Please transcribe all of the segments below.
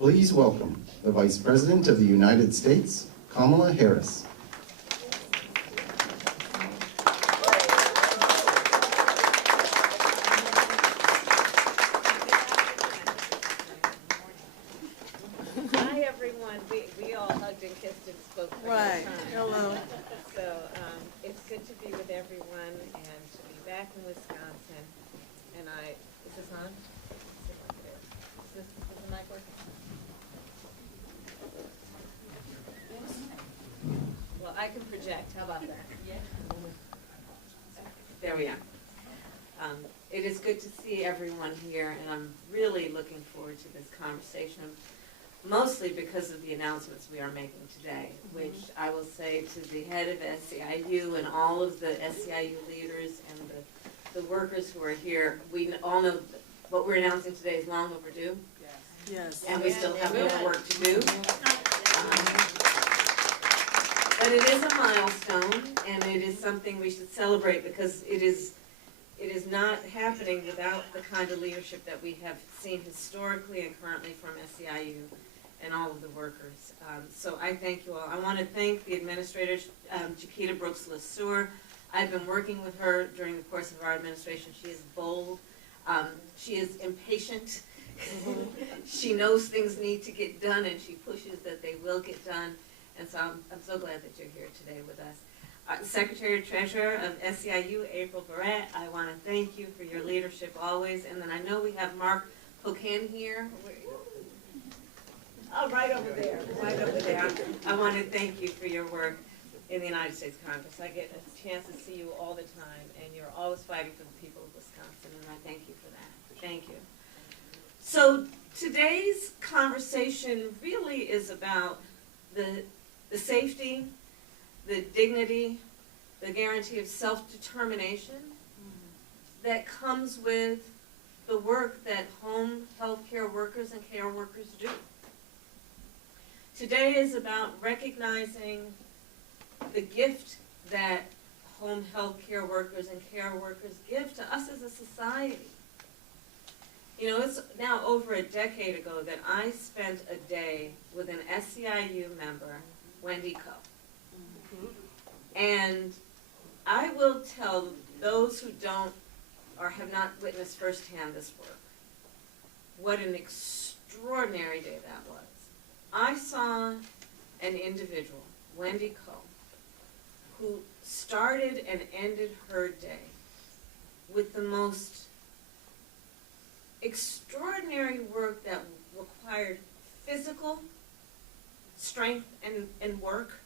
Please welcome the Vice President of the United States, Kamala Harris. Hi, everyone. We all hugged and kissed and spoke for Right. some time. Hello. So it's good to be with everyone and to be back in Wisconsin. And is this on? Let's see if it is. Is the mic working? Well, I can project. How about that? Yeah. There we are. It is good to see everyone here, and I'm really looking forward to this conversation, mostly because of the announcements we are making today, which I will say to the head of SEIU and all of the SEIU leaders and the workers who are here, we all know that what we're announcing today is long overdue. Yes. And we still have more work to do. But it is a milestone, and it is something we should celebrate because it is not happening without the kind of leadership that we have seen historically and currently from SEIU and all of the workers. So I thank you all. I want to thank the administrator, Chiquita Brooks-LeSueur. I've been working with her during the course of our administration. She is bold. She is impatient. She knows things need to get done, and she pushes that they will get done. And so I'm so glad that you're here today with us. Secretary Treasurer of SEIU, April Barrett, I want to thank you for your leadership always. And then I know we have Mark Pocan here. Oh, right over there, right over there. I want to thank you for your work in the United States Congress. I get a chance to see you all the time, and you're always fighting for the people of Wisconsin, and I thank you for that. Thank you. So today's conversation really is about the safety, the dignity, the guarantee of self-determination that comes with the work that home health care workers and care workers do. Today is about recognizing the gift that home health care workers and care workers give to us as a society. You know, it's now over a decade ago that I spent a day with an SEIU member, Wendy Coe. And I will tell those who don't or have not witnessed firsthand this work, what an extraordinary day that was. I saw an individual, Wendy Coe, who started and ended her day with the most extraordinary work that required physical strength and work,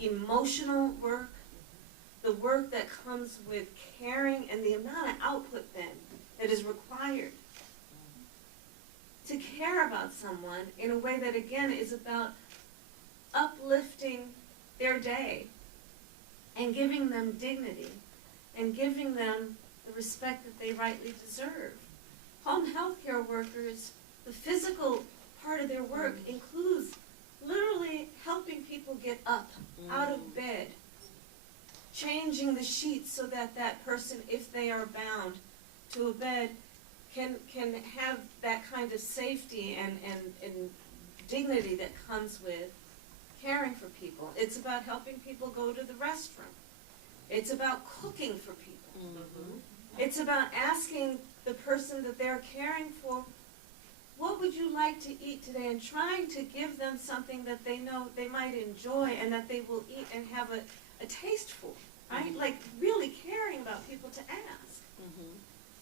emotional work, the work that comes with caring and the amount of output then that is required to care about someone in a way that, again, is about uplifting their day and giving them dignity and giving them the respect that they rightly deserve. Home health care workers, the physical part of their work includes literally helping people get up out of bed, changing the sheets so that that person, if they are bound to a bed, can have that kind of safety and dignity that comes with caring for people. It's about helping people go to the restroom. It's about cooking for people. It's about asking the person that they're caring for, what would you like to eat today, and trying to give them something that they know they might enjoy and that they will eat and have a taste for, right? Like really caring about people to ask.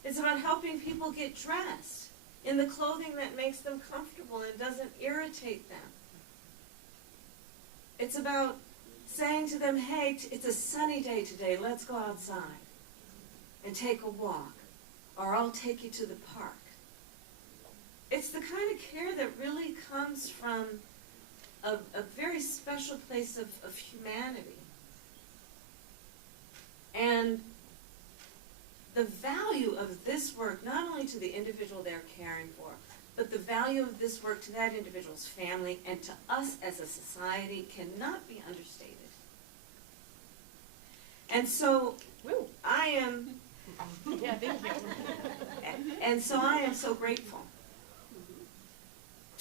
It's about helping people get dressed in the clothing that makes them comfortable and doesn't irritate them. It's about saying to them, hey, it's a sunny day today, let's go outside and take a walk, or I'll take you to the park. It's the kind of care that really comes from a very special place of humanity. And the value of this work, not only to the individual they're caring for, but the value of this work to that individual's family and to us as a society cannot be understated. And so I am, Yeah, thank you. and so I am so grateful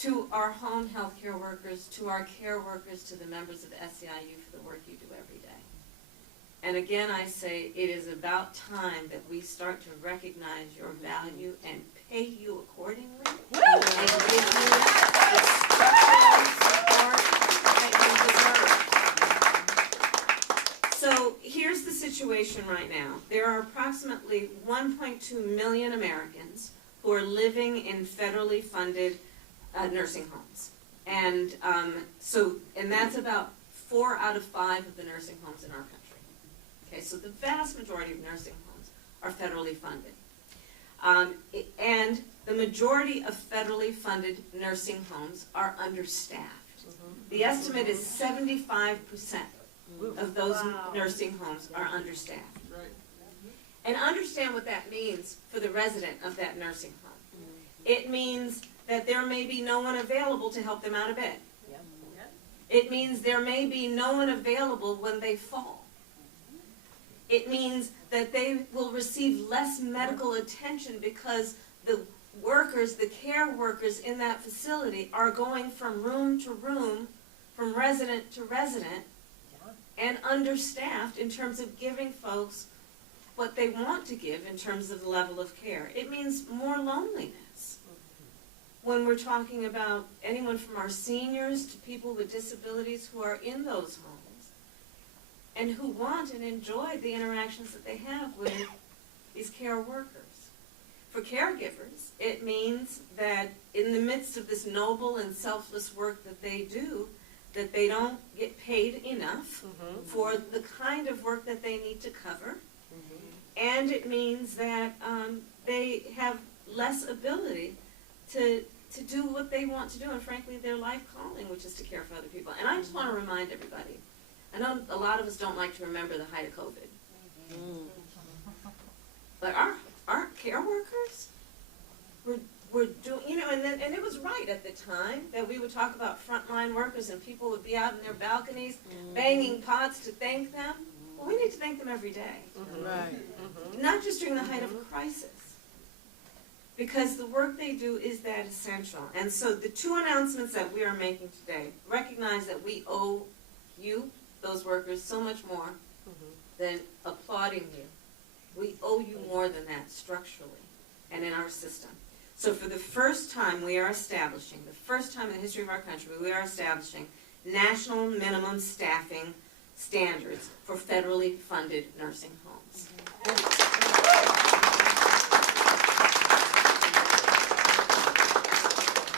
to our home health care workers, to our care workers, to the members of the SEIU for the work you do every day. And again, I say it is about time that we start to recognize your value and pay you accordingly. And give you the structural support that you deserve. So here's the situation right now. There are approximately 1.2 million Americans who are living in federally funded nursing homes. And and that's about 4 out of 5 of the nursing homes in our country. Okay, so the vast majority of nursing homes are federally funded. And the majority of federally funded nursing homes are understaffed. The estimate is 75% of those nursing homes are understaffed. And understand what that means for the resident of that nursing home. It means that there may be no one available to help them out of bed. It means there may be no one available when they fall. It means that they will receive less medical attention because the workers, the care workers in that facility are going from room to room, from resident to resident, and understaffed in terms of giving folks what they want to give in terms of the level of care. It means more loneliness. When we're talking about anyone from our seniors to people with disabilities who are in those homes and who want and enjoy the interactions that they have with these care workers. For caregivers, it means that in the midst of this noble and selfless work that they do, that they don't get paid enough for the kind of work that they need to cover. And it means that they have less ability to do what they want to do, and frankly, their life calling, which is to care for other people. And I just want to remind everybody, I know a lot of us don't like to remember the height of COVID, but our care workers were doing, you know, and it was right at the time that we would talk about frontline workers and people would be out in their balconies banging pots to thank them. Well, we need to thank them every day. Not just during the height of a crisis. Because the work they do is that essential. And so the 2 announcements that we are making today recognize that we owe you, those workers, so much more than applauding you. We owe you more than that structurally and in our system. So for the first time we are establishing, the first time in the history of our country, we are establishing national minimum staffing standards for federally funded nursing homes.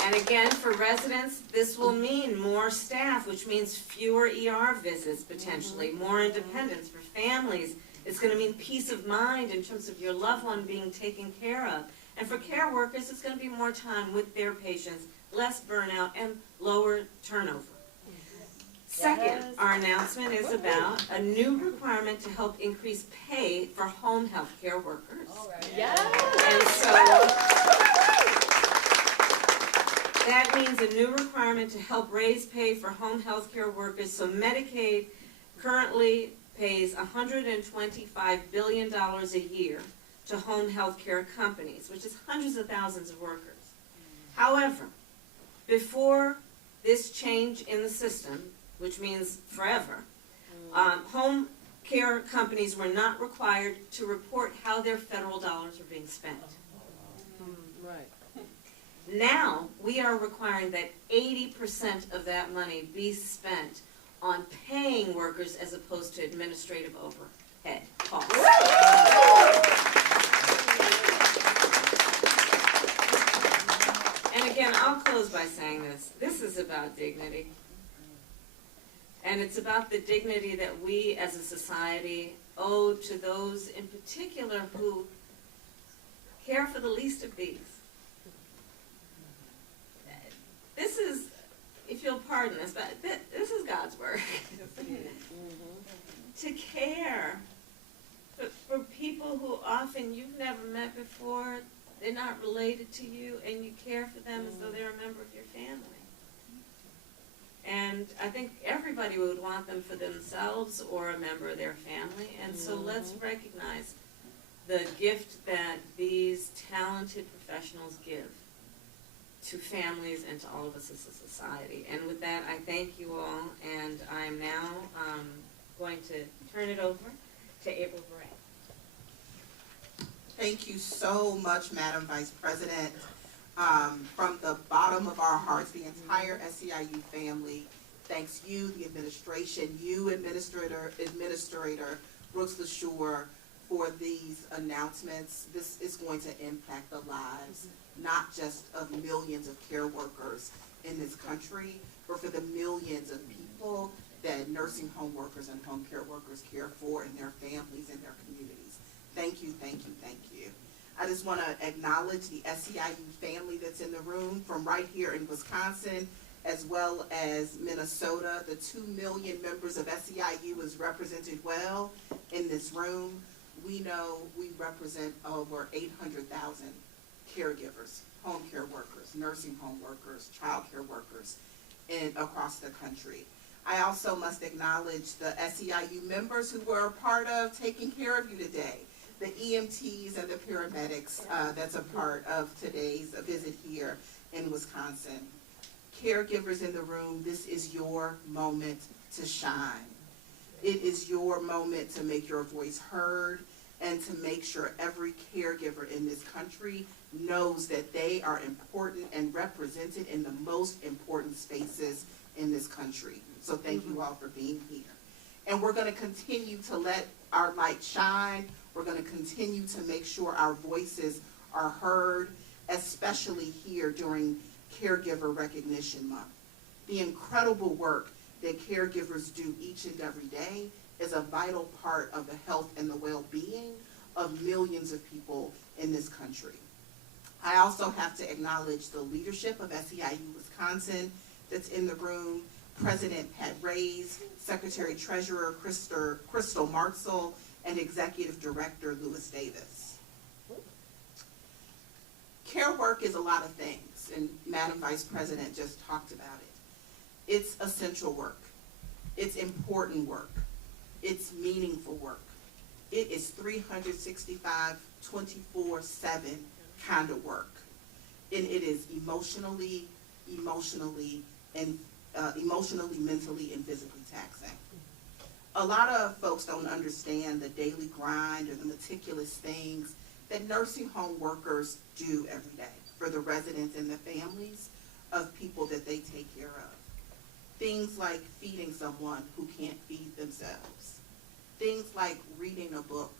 And again, for residents, this will mean more staff, which means fewer ER visits potentially, more independence. For families, it's going to mean peace of mind in terms of your loved one being taken care of. And for care workers, it's going to be more time with their patients, less burnout, and lower turnover. Second, our announcement is about a new requirement to help increase pay for home health care workers. And so that means a new requirement to help raise pay for home health care workers. So Medicaid currently pays $125 billion a year to home health care companies, which is hundreds of thousands of workers. However, before this change in the system, which means forever, home care companies were not required to report how their federal dollars are being spent. Now, we are requiring that 80% of that money be spent on paying workers as opposed to administrative overhead costs. And again, I'll close by saying this. This is about dignity. And it's about the dignity that we as a society owe to those in particular who care for the least of these. This is, if you'll pardon this, but this is God's work. To care for people who often you've never met before, they're not related to you, and you care for them as though they're a member of your family. And I think everybody would want them for themselves or a member of their family, and so let's recognize the gift that these talented professionals give to families and to all of us as a society. And with that, I thank you all, and I'm now going to turn it over to April Beret. Thank you so much, Madam Vice President. From the bottom of our hearts, the entire SEIU family thanks you, the administration, you, Administrator Brooks LaSure, for these announcements. This is going to impact the lives, not just of millions of care workers in this country, but for the millions of people that nursing home workers and home care workers care for in their families and their communities. Thank you, thank you, thank you. I just want to acknowledge the SEIU family that's in the room from right here in Wisconsin, as well as Minnesota. The 2 million members of SEIU is represented well in this room. We know we represent over 800,000 caregivers, home care workers, nursing home workers, child care workers across the country. I also must acknowledge the SEIU members who were a part of taking care of you today, the EMTs and the paramedics that's a part of today's visit here in Wisconsin. Caregivers in the room, this is your moment to shine. It is your moment to make your voice heard and to make sure every caregiver in this country knows that they are important and represented in the most important spaces in this country. So thank you all for being here. And we're going to continue to let our light shine. We're going to continue to make sure our voices are heard, especially here during Caregiver Recognition Month. The incredible work that caregivers do each and every day is a vital part of the health and the well-being of millions of people in this country. I also have to acknowledge the leadership of SEIU Wisconsin that's in the room, President Pat Rays, Secretary Treasurer Crystal Martzell, and Executive Director Lewis Davis. Care work is a lot of things, and Madam Vice President just talked about it. It's essential work. It's important work. It's meaningful work. It is 365, 24/7 kind of work. And it is emotionally, mentally, and physically taxing. A lot of folks don't understand the daily grind or the meticulous things that nursing home workers do every day for the residents and the families of people that they take care of. Things like feeding someone who can't feed themselves. Things like reading a book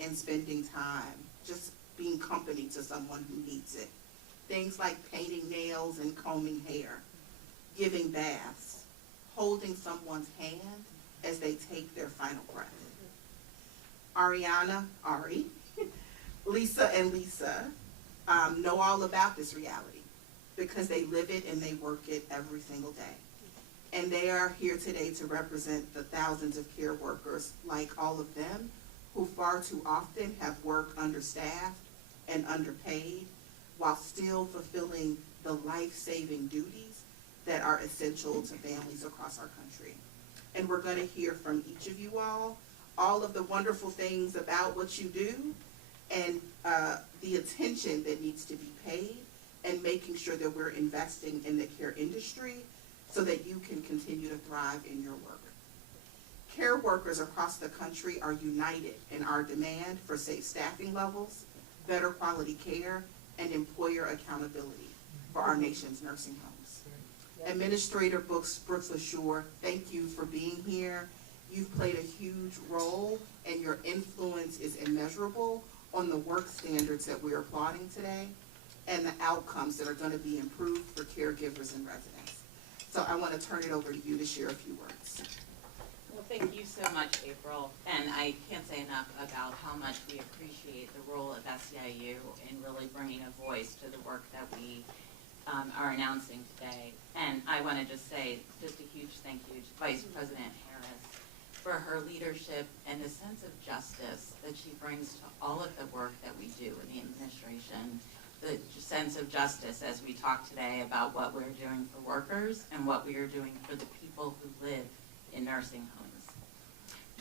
and spending time, just being company to someone who needs it. Things like painting nails and combing hair, giving baths, holding someone's hand as they take their final breath. Ari, Lisa and Lisa know all about this reality because they live it and they work it every single day. And they are here today to represent the thousands of care workers like all of them who far too often have work understaffed and underpaid while still fulfilling the life-saving duties that are essential to families across our country. And we're going to hear from each of you all of the wonderful things about what you do and the attention that needs to be paid and making sure that we're investing in the care industry so that you can continue to thrive in your work. Care workers across the country are united in our demand for safe staffing levels, better quality care, and employer accountability for our nation's nursing homes. Administrator Brooks LaSure, thank you for being here. You've played a huge role and your influence is immeasurable on the work standards that we're applauding today and the outcomes that are going to be improved for caregivers and residents. So I want to turn it over to you to share a few words. Well, thank you so much, April. And I can't say enough about how much we appreciate the role of SEIU in really bringing a voice to the work that we are announcing today. And I want to just say just a huge thank you to Vice President Harris for her leadership and the sense of justice that she brings to all of the work that we do in the administration. The sense of justice as we talk today about what we're doing for workers and what we are doing for the people who live in nursing homes.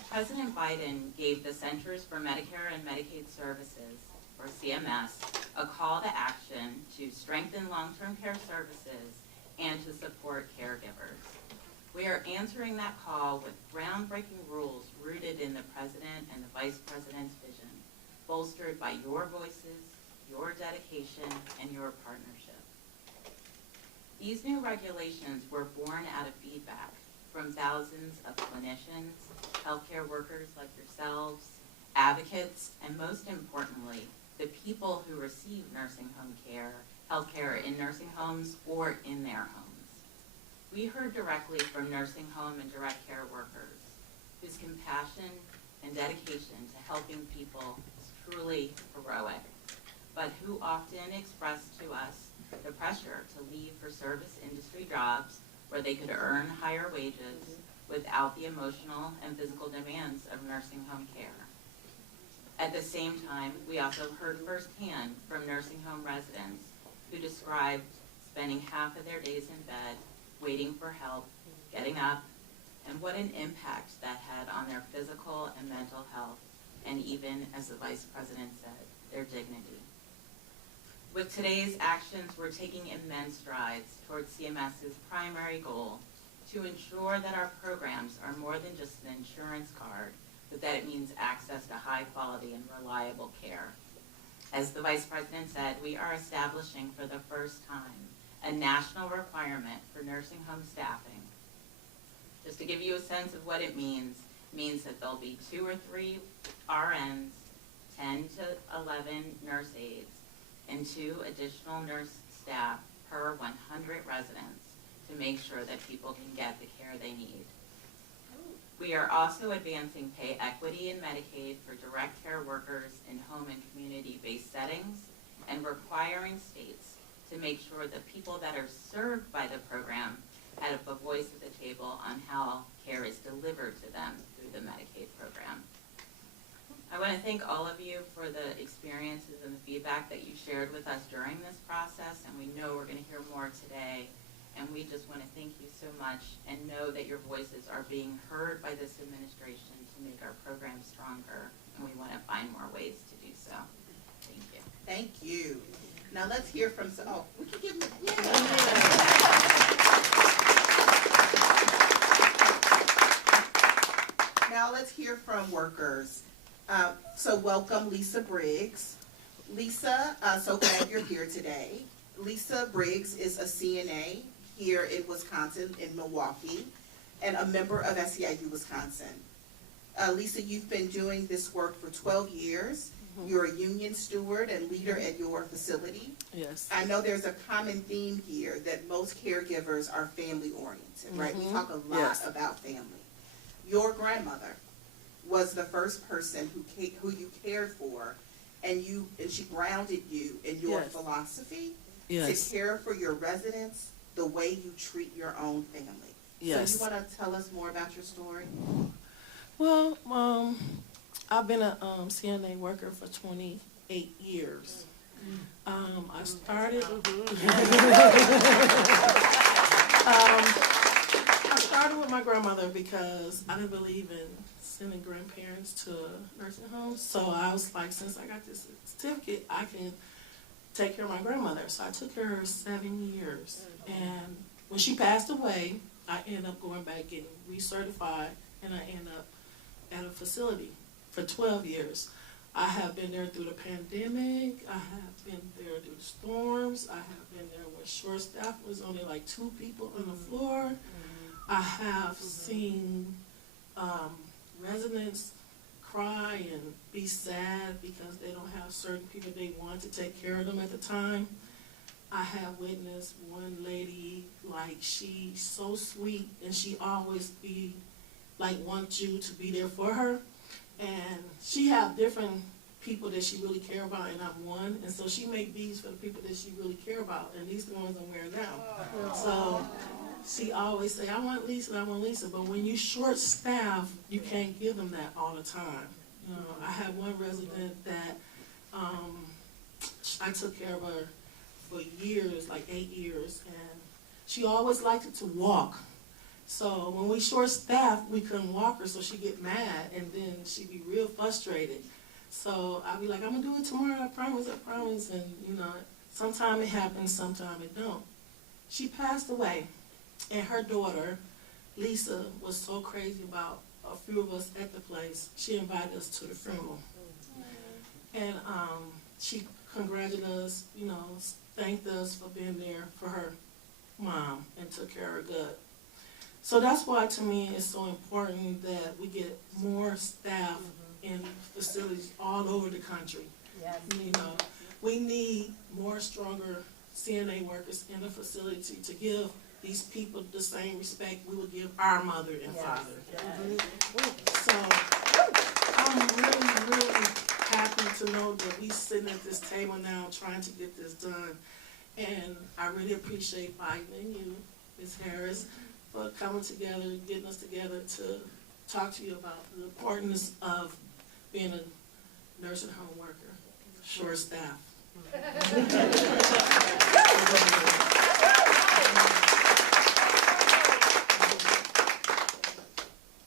President Biden gave the Centers for Medicare and Medicaid Services, or CMS, a call to action to strengthen long-term care services and to support caregivers. We are answering that call with groundbreaking rules rooted in the President and the Vice President's vision, bolstered by your voices, your dedication, and your partnership. These new regulations were born out of feedback from thousands of clinicians, healthcare workers like yourselves, advocates, and most importantly, the people who receive nursing home care, healthcare in nursing homes or in their homes. We heard directly from nursing home and direct care workers whose compassion and dedication to helping people is truly heroic, but who often expressed to us the pressure to leave for service industry jobs where they could earn higher wages without the emotional and physical demands of nursing home care. At the same time, we also heard firsthand from nursing home residents who described spending half of their days in bed, waiting for help, getting up, and what an impact that had on their physical and mental health, and even, as the Vice President said, their dignity. With today's actions, we're taking immense strides towards CMS's primary goal to ensure that our programs are more than just an insurance card, but that it means access to high quality and reliable care. As the Vice President said, we are establishing for the first time a national requirement for nursing home staffing. Just to give you a sense of what it means that there'll be 2 or 3 RNs, 10 to 11 nurse aides, and 2 additional nurse staff per 100 residents to make sure that people can get the care they need. We are also advancing pay equity in Medicaid for direct care workers in home and community-based settings and requiring states to make sure that people that are served by the program have a voice at the table on how care is delivered to them through the Medicaid program. I want to thank all of you for the experiences and the feedback that you shared with us during this process, and we know we're going to hear more today. And we just want to thank you so much and know that your voices are being heard by this administration to make our program stronger, and we want to find more ways to do so. Thank you. Thank you. Now let's hear from we can give them Now let's hear from workers. So welcome Lisa Briggs. Lisa, so glad you're here today. Lisa Briggs is a CNA here in Wisconsin, in Milwaukee, and a member of SEIU Wisconsin. Lisa, you've been doing this work for 12 years. Mm-hmm. You're a union steward and leader at your facility. Yes. I know there's a common theme here that most caregivers are family-oriented, right? We talk a lot about family. Your grandmother was the first person who you cared for, and she grounded you in your philosophy to care for your residents the way you treat your own family. Yes. So you want to tell us more about your story? Well, I've been a CNA worker for 28 years. I started I started with my grandmother because I didn't believe in sending grandparents to nursing homes. So I was like, since I got this certificate, I can take care of my grandmother. So I took care of her 7 years. And when she passed away, I ended up going back getting recertified, and I ended up at a facility for 12 years. I have been there through the pandemic. I have been there through the storms. I have been there when short staff was only like 2 people on the floor. I have seen residents cry and be sad because they don't have certain people they want to take care of them at the time. I have witnessed one lady, like, she's so sweet and she always be like wants you to be there for her, and she have different people that she really care about, and I'm one, and so she make these for the people that she really care about, and these are the ones I'm wearing now. So she always say, I want Lisa, but when you short staff, you can't give them that all the time. You know, I had one resident that I took care of her for years, like 8 years, and she always liked to walk. So when we short staffed, we couldn't walk her, so she'd get mad, and then she'd be real frustrated. So I'll be like, I'm gonna do it tomorrow, I promise, and you know, sometime it happens, sometime it don't. She passed away, and her daughter, Lisa, was so crazy about a few of us at the place, she invited us to the funeral. And she congratulated us, you know, thanked us for being there for her mom and took care of her gut. So that's why to me it's so important that we get more staff in facilities all over the country. Yes. You know, we need more stronger CNA workers in the facility to give these people the same respect we would give our mother and father. So I'm really happy to know that we sitting at this table now trying to get this done. And I really appreciate Biden and you, Ms. Harris, for coming together, getting us together to talk to you about the importance of being a nursing home worker, short staff.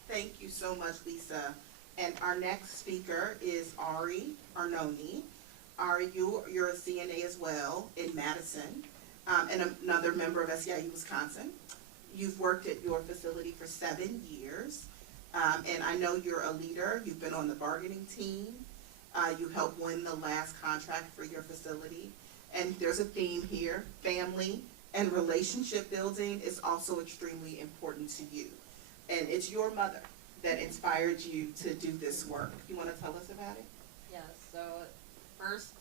Thank you so much, Lisa. And our next speaker is Ari Arnone. Ari, you're a CNA as well in Madison, and another member of SEIU Wisconsin. You've worked at your facility for 7 years, and I know you're a leader. You've been on the bargaining team. You helped win the last contract for your facility. And there's a theme here: family and relationship building is also extremely important to you. And it's your mother that inspired you to do this work. You want to tell us about it? Yes, so first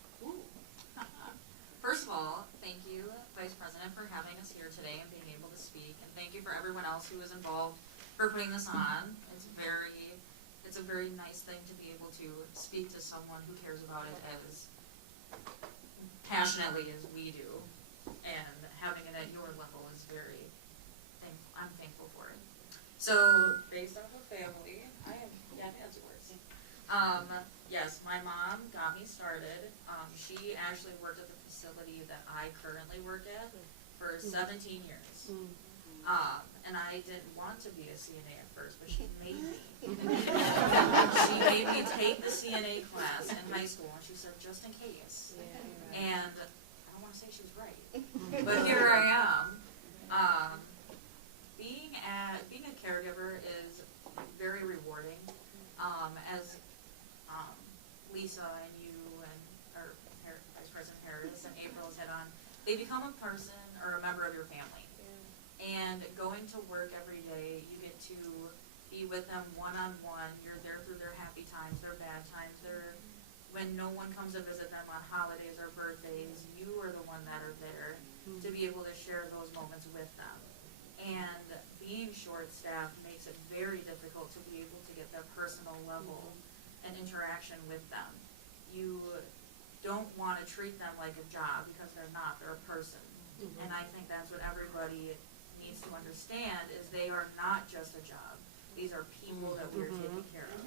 of all, thank you, Vice President, for having us here today and being able to speak. And thank you for everyone else who was involved for putting this on. It's a very nice thing to be able to speak to someone who cares about it as passionately as we do. And having it at your level is I'm thankful for it. So, based off of family, that's worse. Yes, my mom got me started. She actually worked at the facility that I currently work at for 17 years. And I didn't want to be a CNA at first, but she made me. She made me take the CNA class in high school, and she said, just in case. And I don't want to say she was right, but here I am. Being a caregiver is very rewarding. As Lisa and you and or Vice President Harris and April has hit on, they become a person or a member of your family. And going to work every day, you get to be with them one-on-one. You're there through their happy times, their bad times. When no one comes to visit them on holidays or birthdays, you are the one that are there to be able to share those moments with them. And being short-staffed makes it very difficult to be able to get that personal level and interaction with them. You don't want to treat them like a job because they're not, they're a person. And I think that's what everybody needs to understand, is they are not just a job. These are people that we're taking care of.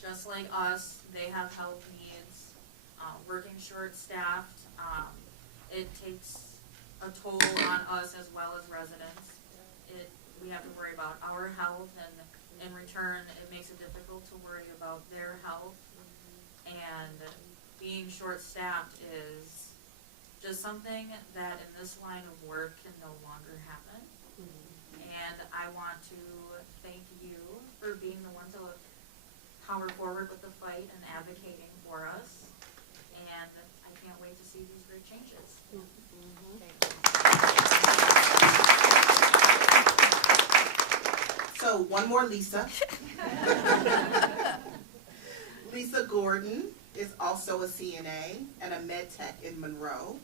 Just like us, they have health needs. Working short-staffed, it takes a toll on us as well as residents. We have to worry about our health, and in return, it makes it difficult to worry about their health. And being short-staffed is just something that in this line of work can no longer happen. And I want to thank you for being the one to power forward with the fight and advocating for us. And I can't wait to see these great changes. So one more Lisa. Lisa Gordon is also a CNA and a med tech in Monroe.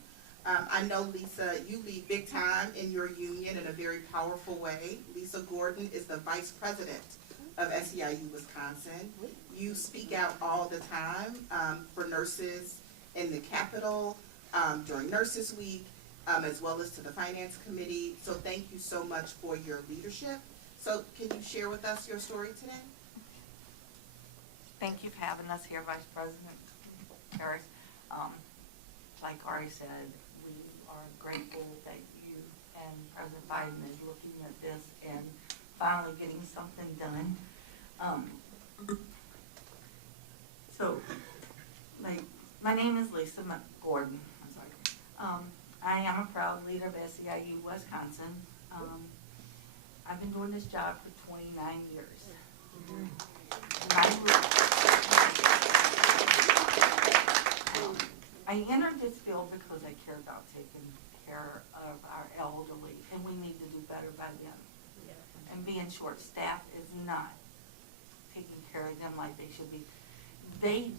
I know, Lisa, you lead big time in your union in a very powerful way. Lisa Gordon is the vice president of SEIU Wisconsin. You speak out all the time for nurses in the Capitol during Nurses Week, as well as to the Finance Committee. So thank you so much for your leadership. So can you share with us your story today? Thank you for having us here, Vice President Harris. Like Ari said, we are grateful that you and President Biden is looking at this and finally getting something done. So, like, my name is Lisa Gordon. I'm sorry. I am a proud leader of SEIU Wisconsin. I've been doing this job for 29 years. I entered this field because I care about taking care of our elderly, and we need to do better by them. And being short-staffed is not taking care of them like they should be. They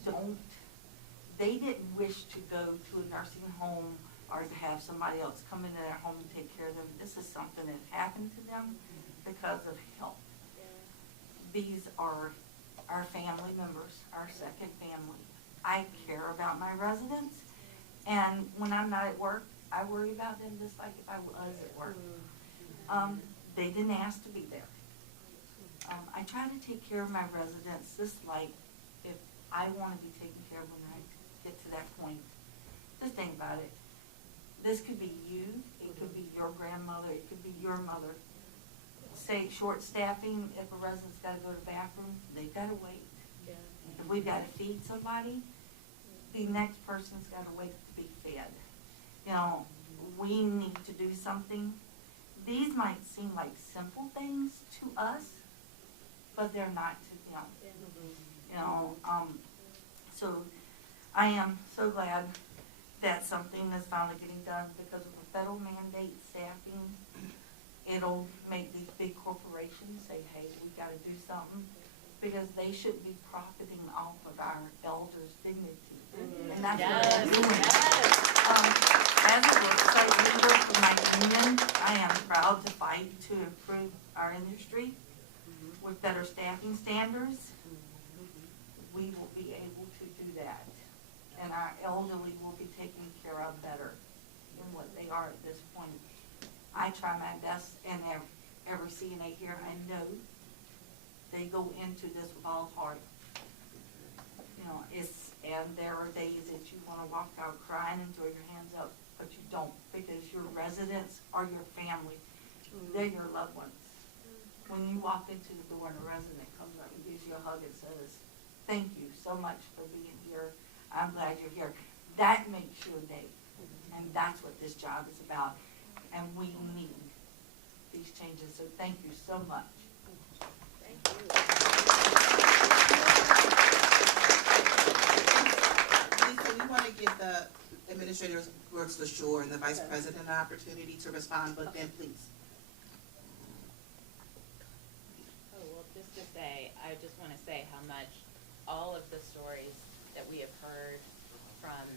didn't wish to go to a nursing home or to have somebody else come into their home and take care of them. This is something that happened to them because of health. These are our family members, our second family. I care about my residents, and when I'm not at work, I worry about them just like if I was at work. They didn't ask to be there. I try to take care of my residents just like if I want to be taken care of when I get to that point. Just think about it. This could be you, it could be your grandmother, it could be your mother. Say short staffing, if a resident's got to go to the bathroom, they've got to wait. If we've got to feed somebody, the next person's got to wait to be fed. You know, we need to do something. These might seem like simple things to us, but they're not to them. You know, so I am so glad that something is finally getting done because of the federal mandate staffing. It'll make these big corporations say, hey, we got to do something, because they shouldn't be profiting off of our elders' dignity. And that's what they're doing. As a worksite leader for my union, I am proud to fight to improve our industry with better staffing standards. We will be able to do that. And our elderly will be taken care of better than what they are at this point. I try my best, and every CNA here I know, they go into this with all heart. You know, and there are days that you want to walk out crying and throw your hands up, but you don't, because your residents are your family. They're your loved ones. When you walk into the door and a resident comes up and gives you a hug and says, thank you so much for being here, I'm glad you're here, that makes your day. And that's what this job is about. And we need these changes, so thank you so much. Lisa, we want to give the administrator who works the shore and the vice president an opportunity to respond, but then please. Oh, well, just to say, I just want to say how much all of the stories that we have heard from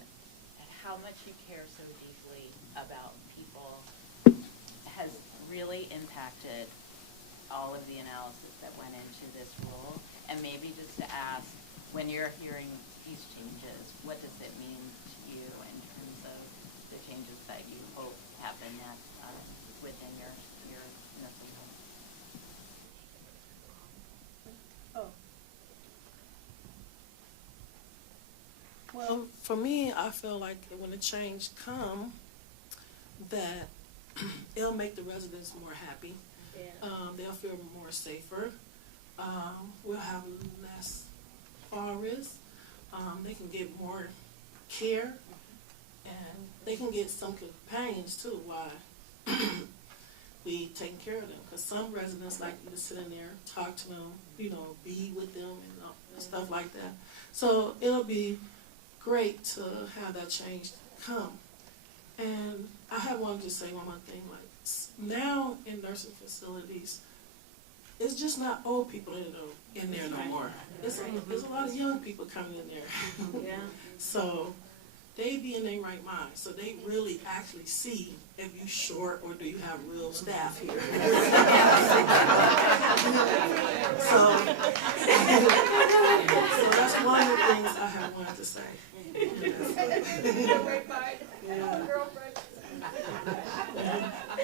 how much you care so deeply about people has really impacted all of the analysis that went into this rule. And maybe just to ask, when you're hearing these changes, what does it mean to you in terms of the changes that you hope happen within your nursing home? Well, for me, I feel like when the change come, that it'll make the residents more happy. They'll feel more safer. We'll have less fall risk. They can get more care, and they can get some companions too while we taking care of them. Because some residents like you to sit in there, talk to them, you know, be with them and stuff like that. So it'll be great to have that change come. And I have wanted to say one more thing, like now in nursing facilities, it's just not old people that are in there no more. There's a lot of young people coming in there. Yeah. So they be in their right mind. So they really actually see if you short or do you have real staff here. So that's one of the things I have wanted to say.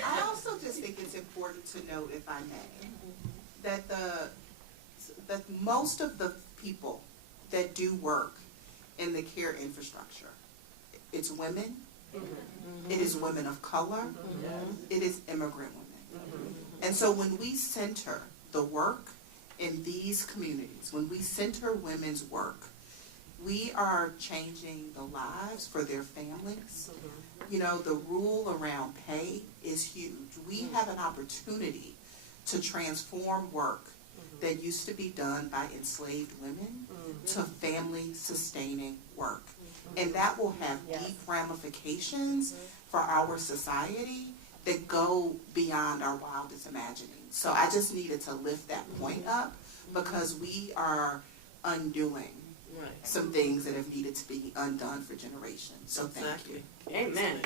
I also just think it's important to note, if I may, that most of the people that do work in the care infrastructure, it's women, it is women of color, it is immigrant women. And so when we center the work in these communities, when we center women's work, we are changing the lives for their families. You know, the rule around pay is huge. We have an opportunity to transform work that used to be done by enslaved women to family-sustaining work. And that will have deep ramifications for our society that go beyond our wildest imagining. So I just needed to lift that point up because we are undoing some things that have needed to be undone for generations. So thank you. Amen. And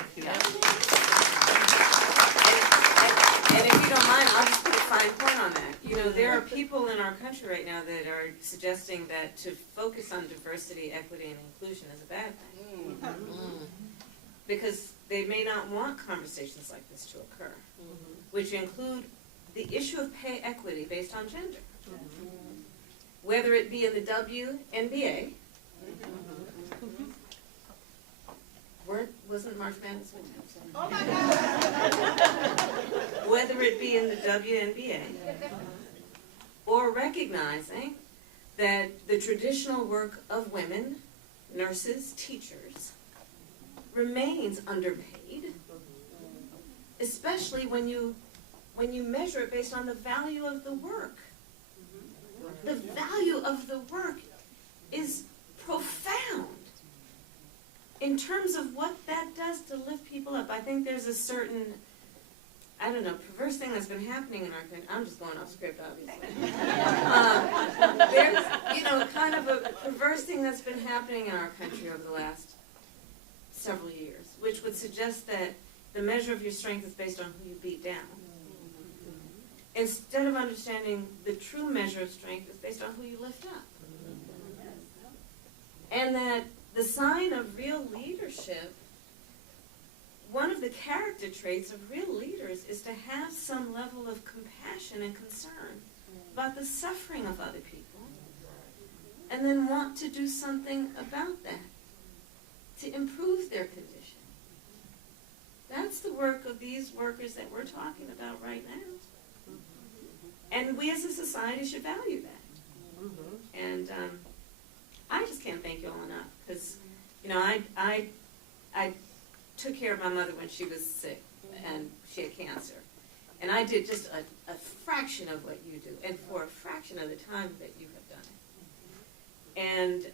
if you don't mind, I'll just put a fine point on that. You know, there are people in our country right now that are suggesting that to focus on diversity, equity, and inclusion is a bad thing. Because they may not want conversations like this to occur, which include the issue of pay equity based on gender. Whether it be in the WNBA, wasn't March Madness winter? Oh my God! Whether it be in the WNBA, or recognizing that the traditional work of women, nurses, teachers, remains underpaid, especially when you measure it based on the value of the work. The value of the work is profound in terms of what that does to lift people up. I think there's a certain, I don't know, perverse thing that's been happening in our country. I'm just going off script, obviously. There's, you know, kind of a perverse thing that's been happening in our country over the last several years, which would suggest that the measure of your strength is based on who you beat down. Instead of understanding the true measure of strength is based on who you lift up. And that the sign of real leadership, one of the character traits of real leaders is to have some level of compassion and concern about the suffering of other people, and then want to do something about that, to improve their condition. That's the work of these workers that we're talking about right now. And we as a society should value that. And I just can't thank you all enough, because, you know, I took care of my mother when she was sick, and she had cancer. And I did just a fraction of what you do, and for a fraction of the time that you have done it.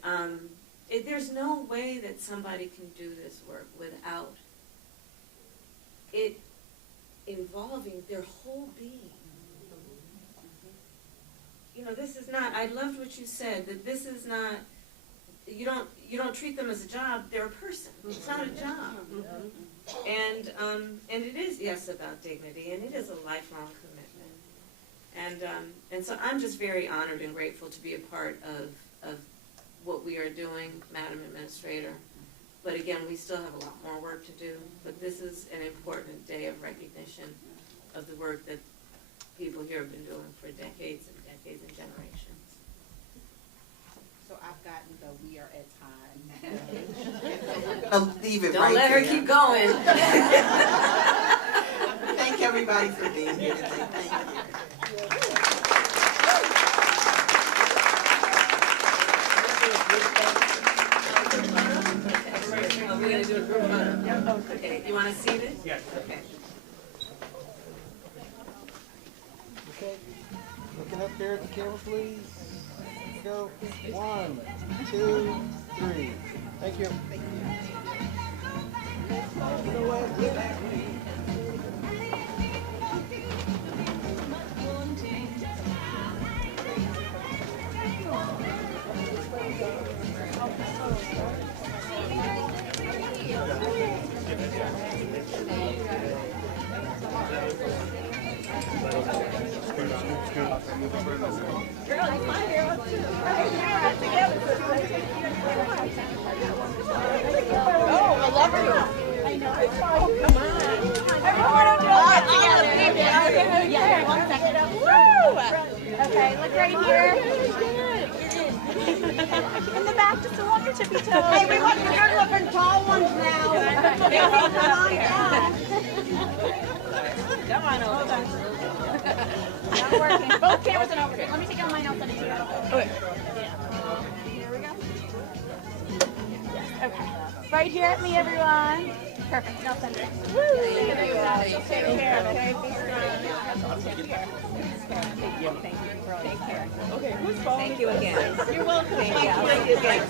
And there's no way that somebody can do this work without it involving their whole being. You know, this is not, I loved what you said, that this is not, you don't treat them as a job, they're a person. It's not a job. And it is, yes, about dignity, and it is a lifelong commitment. And so I'm just very honored and grateful to be a part of what we are doing, Madam Administrator. But again, we still have a lot more work to do, but this is an important day of recognition of the work that people here have been doing for decades and decades and generations. So I've gotten the we are at time. I'll leave it Don't right let there. her keep going. Thank everybody for being here today. Thank you. We're going to do a group photo. Okay, you want to see this? Yes. Okay. Okay, looking up there at the camera, please. Go. 1, 2, 3. Thank you. You know what? Okay, look right here. In the back, just along your tippy toes. Hey, we want the good looking tall ones now. Come on down. Come on over. not working. Both cameras and over here. Let me take out my notes on it too. Okay. Here we go. Yes, okay. Right here at me, everyone. Perfect. Now send it. Woo! There you go. Take care. Okay. Be strong. Take care. Thank you. Thank you. Take care. Okay. Who's phone? Thank you again. You're welcome. Thank you again.